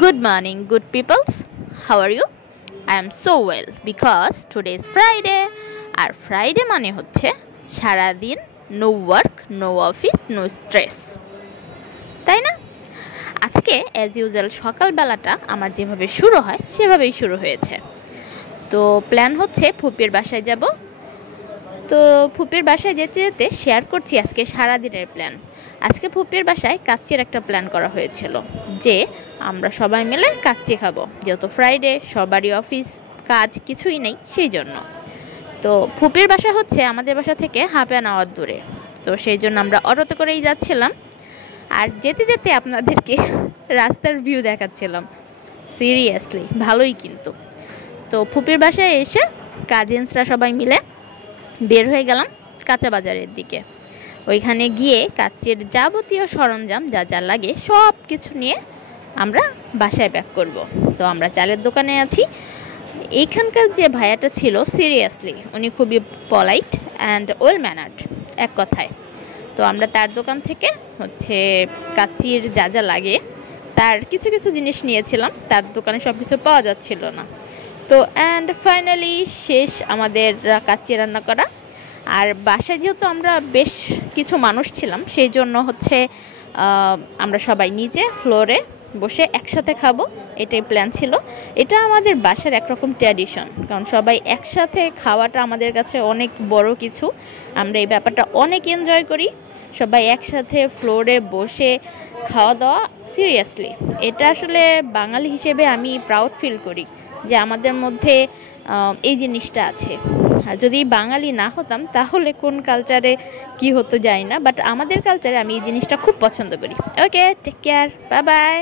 Good morning, good peoples. How are you? I am so well because today is Friday. আর Friday মানে হচ্ছে সারাদিন no work, no office, no stress, তাই না? আজকে as usual সকালবেলাটা আমার যেভাবে শুরু হয় সেভাবেই শুরু হয়েছে। তো প্ল্যান হচ্ছে ফুপির বাসায় যাব। তো ফুপির বাসায় যেতে যেতে শেয়ার করছি আজকে সারাদিনের প্ল্যান। আজকে ফুপির বাসায় কাচ্চির একটা প্ল্যান করা হয়েছিল যে আমরা সবাই মিলে কাচ্চি খাবো, যেহেতু ফ্রাইডে সবারই অফিস কাজ কিছুই নেই সেই জন্য। তো ফুপির বাসা হচ্ছে আমাদের বাসা থেকে হাফ অ্যান আওয়ার দূরে, তো সেই জন্য আমরা অটোতে করেই যাচ্ছিলাম। আর যেতে যেতে আপনাদেরকে রাস্তার ভিউ দেখাচ্ছিলাম। সিরিয়াসলি ভালোই কিন্তু। তো ফুপির বাসায় এসে কাজিনসরা সবাই মিলে বের হয়ে গেলাম কাঁচা বাজারের দিকে। ওইখানে গিয়ে কাচ্চির যাবতীয় সরঞ্জাম যা যা লাগে সব কিছু নিয়ে আমরা বাসায় ব্যাক করব। তো আমরা চালের দোকানে আছি। এইখানকার যে ভাইয়াটা ছিল সিরিয়াসলি উনি খুবই পলাইট অ্যান্ড ওয়েল ম্যানার্ড এক কথায়। তো আমরা তার দোকান থেকে হচ্ছে কাচ্চির যা যা লাগে তার কিছু কিছু জিনিস নিয়েছিলাম। তার দোকানে সব কিছু পাওয়া যাচ্ছিল না। তো অ্যান্ড ফাইনালি শেষ আমাদের কাচ্চি রান্না করা। আর বাসায় যেহেতু আমরা বেশ কিছু মানুষ ছিলাম সেই জন্য হচ্ছে আমরা সবাই নিচে ফ্লোরে বসে একসাথে খাবো, এটাই প্ল্যান ছিল। এটা আমাদের বাসার একরকম ট্র্যাডিশন, কারণ সবাই একসাথে খাওয়াটা আমাদের কাছে অনেক বড় কিছু। আমরা এই ব্যাপারটা অনেক এনজয় করি, সবাই একসাথে ফ্লোরে বসে খাওয়া দাওয়া। সিরিয়াসলি এটা আসলে বাঙালি হিসেবে আমি প্রাউড ফিল করি যে আমাদের মধ্যে এই জিনিসটা আছে। যদি বাঙালি না হতাম তাহলে কোন কালচারে কি হতো জানি না, বাট আমাদের কালচারে আমি এই জিনিসটা খুব পছন্দ করি। ওকে, টেক কেয়ার, বাই বাই।